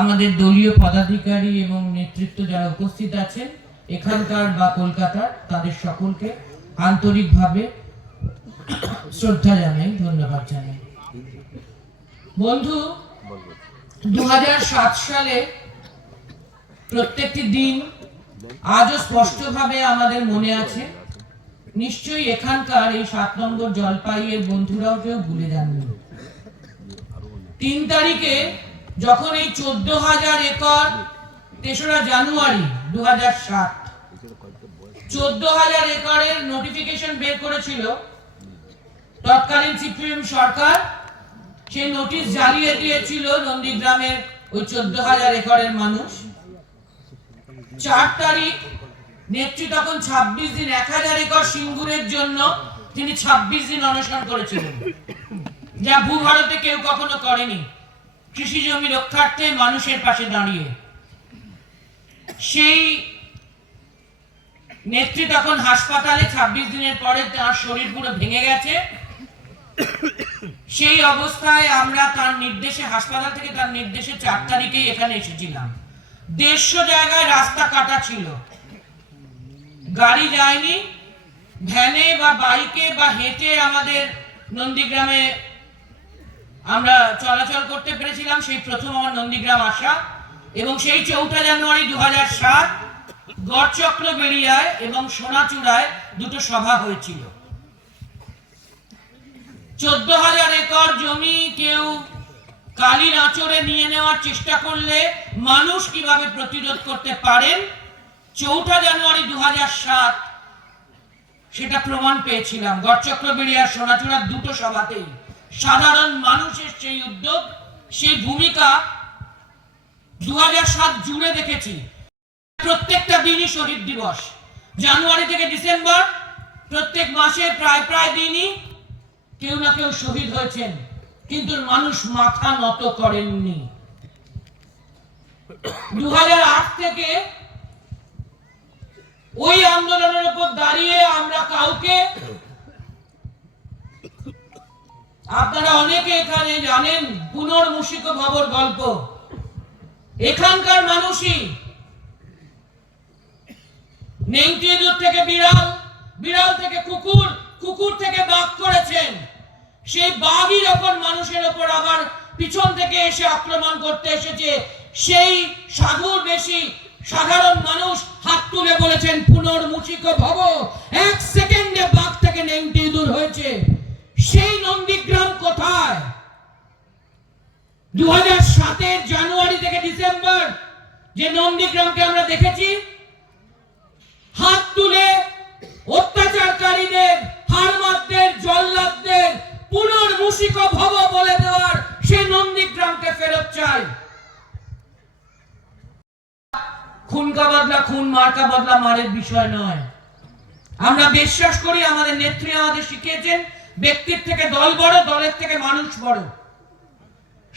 আমাদের দলীয় পদাধিকারী এবং নেতৃত্ব যারা উপস্থিত আছেন, এখানকার বা কলকাতার, তাদের সকলকে আন্তরিকভাবে শ্রদ্ধা জানাই, ধন্যবাদ জানাই। বন্ধু দু সালে প্রত্যেকটি দিন আজও স্পষ্টভাবে আমাদের মনে আছে, নিশ্চয়ই এখানকার এই সাত নম্বর জলপাইয়ের বন্ধুরাও কেউ ভুলে যাননি। তিন তারিখে যখন এই চোদ্দ হাজার একর তেসরা জানুয়ারি দু হাজার সাত, চোদ্দ হাজার একরের নোটিফিকেশন বের করেছিল তৎকালীন সিপিএম সরকার। সেই নোটিশ জ্বালিয়ে দিয়েছিল নন্দীগ্রামের ওই চোদ্দ হাজার একরের মানুষ। চার তারিখ, নেত্রী তখন ছাব্বিশ দিন এক হাজার একর সিঙ্গুরের জন্য তিনি ছাব্বিশ দিন অনশন করেছিলেন। যা ভূভারতে কেউ কখনো করেনি। কৃষি জমি রক্ষার্থে মানুষের পাশে দাঁড়িয়ে। সেই নেত্রী তখন হাসপাতালে ছাব্বিশ দিনের পরে তার শরীর পুরো ভেঙে গেছে। সেই অবস্থায় আমরা তার নির্দেশে, হাসপাতাল থেকে তার নির্দেশে চার তারিখে এখানে এসেছিলাম। দেড়শো জায়গায় রাস্তা কাটা ছিল। গাড়ি যায়নি। ভ্যানে বা বাইকে বা হেঁটে আমাদের নন্দীগ্রামে আমরা চলাচল করতে পেরেছিলাম সেই প্রথম আমার নন্দীগ্রাম আসা এবং সেই চৌঠা জানুয়ারি দু হাজার সাত গড়চক্র বেরিয়ায় এবং সোনাচূড়ায় দুটো সভা হয়েছিল। চোদ্দ হাজার একর জমি কেউ কালির আঁচড়ে নিয়ে নেওয়ার চেষ্টা করলে মানুষ কীভাবে প্রতিরোধ করতে পারেন? চৌঠা জানুয়ারি দু সাত সেটা প্রমাণ পেয়েছিলাম। গড়চক্র বেরিয়ার সোনাচূড়ার দুটো সভাতেই। সাধারণ মানুষের সেই উদ্যোগ, সেই ভূমিকা দু সাত জুড়ে দেখেছি। প্রত্যেকটা দিনই শহীদ দিবস। জানুয়ারি থেকে ডিসেম্বর, প্রত্যেক মাসে প্রায় প্রায় দিনই কেউ না কেউ শহীদ হয়েছেন। কিন্তু মানুষ মাথা নত করেননি। দু হাজার আট থেকে ওই আন্দোলনের উপর দাঁড়িয়ে আমরা কাউকে আপনারা অনেকে এখানে জানেন পুনর্মুষিক ভবর গল্প। এখানকার মানুষই নেংটি ইঁদুর থেকে বিড়াল বিড়াল থেকে কুকুর কুকুর থেকে বাঘ করেছেন। সেই বাঘই যখন মানুষের ওপর আবার পিছন থেকে এসে আক্রমণ করতে এসেছে, সেই সাধুর বেশি সাধারণ মানুষ হাত তুলে বলেছেন পুনর্মুচিক ভব এক সেকেন্ডে বাঘ থেকে নেংটি ইঁদুর হয়েছে সেই নন্দীগ্রাম কোথায় দু জানুয়ারি থেকে ডিসেম্বর যে নন্দীগ্রামকে আমরা দেখেছি, হাত তুলে অত্যাচারকারীদের হারমাতদের জল্লাদদের পুনর্মুষিক ভব বলে দেওয়ার সেই নন্দীগ্রামকে ফেরত চাই। খুনকা বদলা, খুন মার্কা বদলা মারের বিষয় নয়। আমরা বিশ্বাস করি আমাদের নেত্রী আমাদের শিখিয়েছেন, ব্যক্তির থেকে দল বড়, দলের থেকে মানুষ বড়।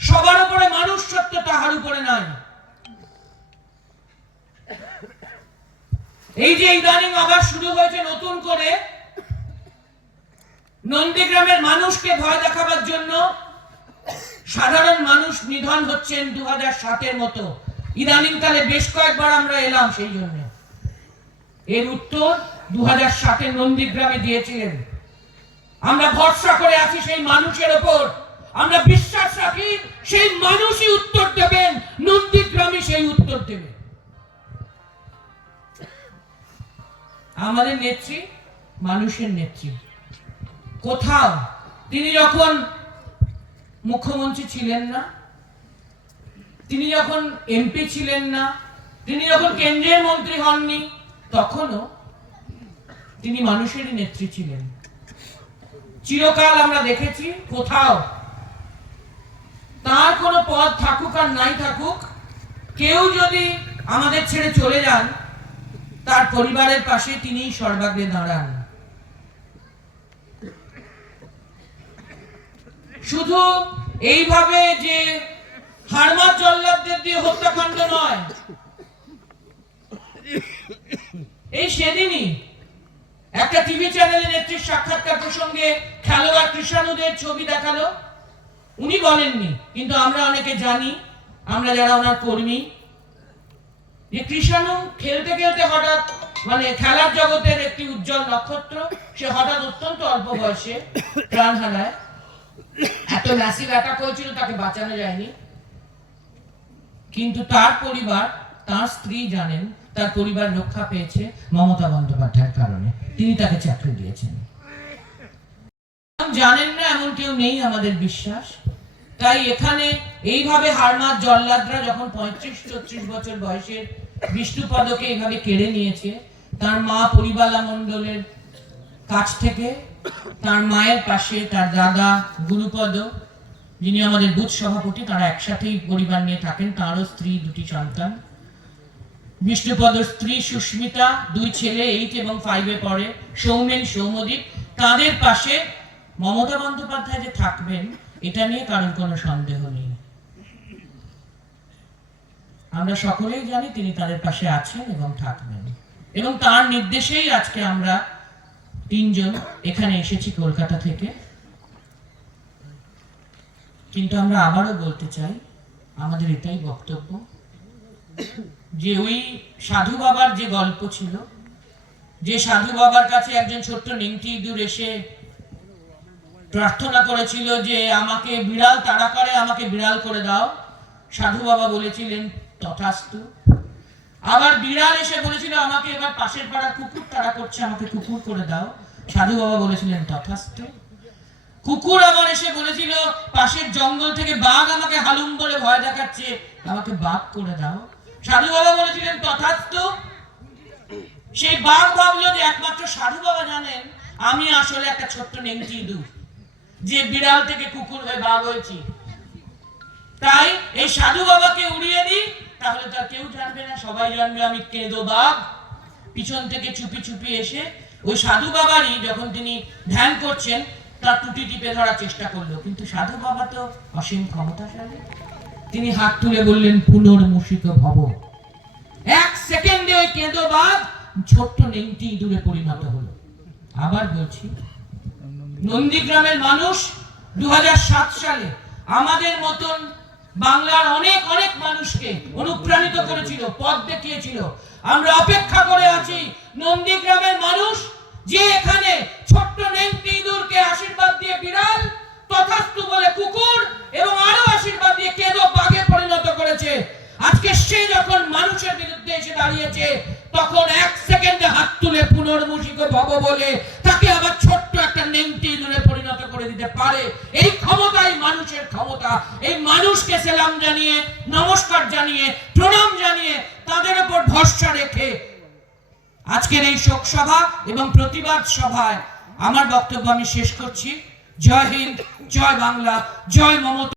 সবার উপরে মানুষ সত্য তাহার উপরে নয় এই যে ইদানিং আবার শুরু হয়েছে নতুন করে, নন্দীগ্রামের মানুষকে ভয় দেখাবার জন্য সাধারণ মানুষ নিধন হচ্ছেন দু হাজার সাতের মতো। ইদানিং কালে বেশ কয়েকবার আমরা এলাম সেই জন্য। এর উত্তর দু হাজার সাতে নন্দীগ্রামে দিয়েছিলেন। আমরা ভরসা করে আছি সেই মানুষের ওপর। আমরা বিশ্বাস রাখি, সেই মানুষই উত্তর দেবেন নন্দীগ্রামে সেই উত্তর দেবে। আমাদের নেত্রী মানুষের নেত্রী। কোথাও তিনি যখন মুখ্যমন্ত্রী ছিলেন না, তিনি যখন এমপি ছিলেন না, তিনি যখন কেন্দ্রের মন্ত্রী হননি, তখনও তিনি মানুষেরই নেত্রী ছিলেন। চিরকাল আমরা দেখেছি কোথাও তার কোনো পদ থাকুক আর নাই থাকুক, কেউ যদি আমাদের ছেড়ে চলে যান, তার পরিবারের পাশে তিনি সর্বাগ্রে দাঁড়ান। শুধু এইভাবে যে হারমাত জল্লাদদের দিয়ে হত্যাকাণ্ড নয়, এই সেদিনই একটা টিভি চ্যানেলে নেত্রীর সাক্ষাৎকার প্রসঙ্গে খেলোয়াড় কৃষাণুদের ছবি দেখাল। উনি বলেননি, কিন্তু আমরা অনেকে জানি, আমরা যারা ওনার কর্মী, যে কৃষাণু খেলতে খেলতে হঠাৎ মানে খেলার জগতের একটি উজ্জ্বল নক্ষত্র, সে হঠাৎ অত্যন্ত অল্প বয়সে প্রাণ হারায়। এত ম্যাসিভ অ্যাটাক হয়েছিল, তাকে বাঁচানো যায়নি। কিন্তু তার পরিবার, তার স্ত্রী জানেন, তার পরিবার রক্ষা পেয়েছে মমতা বন্দ্যোপাধ্যায়ের কারণে। তিনি তাকে চাকরি দিয়েছেন। জানেন না, এমন কেউ নেই আমাদের বিশ্বাস। তাই এখানে এইভাবে হারমাত জল্লাদরা যখন পঁয়ত্রিশ চৌত্রিশ বছর বয়সের বিষ্ণুপদকে এইভাবে কেড়ে নিয়েছে, তার মা পরিবালা মণ্ডলের কাছ থেকে, তার মায়ের পাশে তার দাদা গুরুপদ, যিনি আমাদের বুথ সভাপতি, তারা একসাথেই পরিবার নিয়ে থাকেন, তারও স্ত্রী, দুটি সন্তান। বিষ্ণুপদর স্ত্রী সুস্মিতা, দুই ছেলে এইট এবং ফাইভে পড়ে, সৌমেন, সৌমদীপ, তাদের পাশে মমতা বন্দ্যোপাধ্যায় যে থাকবেন, এটা নিয়ে কারোর কোনো সন্দেহ নেই। আমরা সকলেই জানি তিনি তাদের পাশে আছেন এবং থাকবেন। এবং তার নির্দেশেই আজকে আমরা তিনজন এখানে এসেছি কলকাতা থেকে। কিন্তু আমরা আবারও বলতে চাই, আমাদের এটাই বক্তব্য, যে ওই সাধু বাবার যে গল্প ছিল, যে সাধু বাবার কাছে একজন ছোট্ট নিমটি ইঁদুর এসে প্রার্থনা করেছিল যে আমাকে বিড়াল তাড়া করে, আমাকে বিড়াল করে দাও। সাধু বাবা বলেছিলেন, তথাস্তু। আবার বিড়াল এসে বলেছিল, আমাকে এবার পাশের পাড়া কুকুর তাড়া করছে, আমাকে কুকুর করে দাও। সাধু বাবা বলেছিলেন, তথাস্তু। কুকুর আবার এসে বলেছিল, পাশের জঙ্গল থেকে বাঘ আমাকে হালুম বলে ভয় দেখাচ্ছে, আমাকে বাঘ করে দাও। সাধু বাবা বলেছিলেন, তথাস্তু। সেই বাঘ ভাবলো যে একমাত্র সাধু বাবা জানেন, আমি আসলে একটা ছোট্ট নেংটি ইঁদুর যে বিড়াল থেকে কুকুর হয়ে বাঘ হয়েছি। তাই এই সাধু বাবাকে উড়িয়ে দিই, তাহলে তার কেউ জানবে না, সবাই জানবে আমি কেঁদো বাঘ। পিছন থেকে চুপি চুপি এসে ওই সাধু বাবারই যখন তিনি ধ্যান করছেন, তার টুটি টিপে ধরার চেষ্টা করল। কিন্তু সাধু বাবা তো অসীম ক্ষমতাশালী। তিনি হাত তুলে বললেন, পুনর্মূষিত ভব। এক সেকেন্ডে ওই কেঁদো বাঘ ছোট্ট নেংটি ইঁদুরে পরিণত হলো। আবার বলছি নন্দীগ্রামের মানুষ দু সালে আমাদের মতন বাংলার অনেক অনেক মানুষকে অনুপ্রাণিত করেছিল, পথ দেখিয়েছিল। আমরা অপেক্ষা করে আছি, নন্দীগ্রামের মানুষ যে এখানে ছোট্ট নেংটি আশীর্বাদ দিয়ে বিড়াল তথাস্তু বলে কুকুর ক্ষমতা এই মানুষকে সেলাম জানিয়ে, নমস্কার জানিয়ে, প্রণাম জানিয়ে তাদের উপর ভরসা রেখে আজকের এই শোক সভা এবং প্রতিবাদ সভায় আমার বক্তব্য আমি শেষ করছি। জয় হিন্দ, জয় বাংলা, জয় মমতা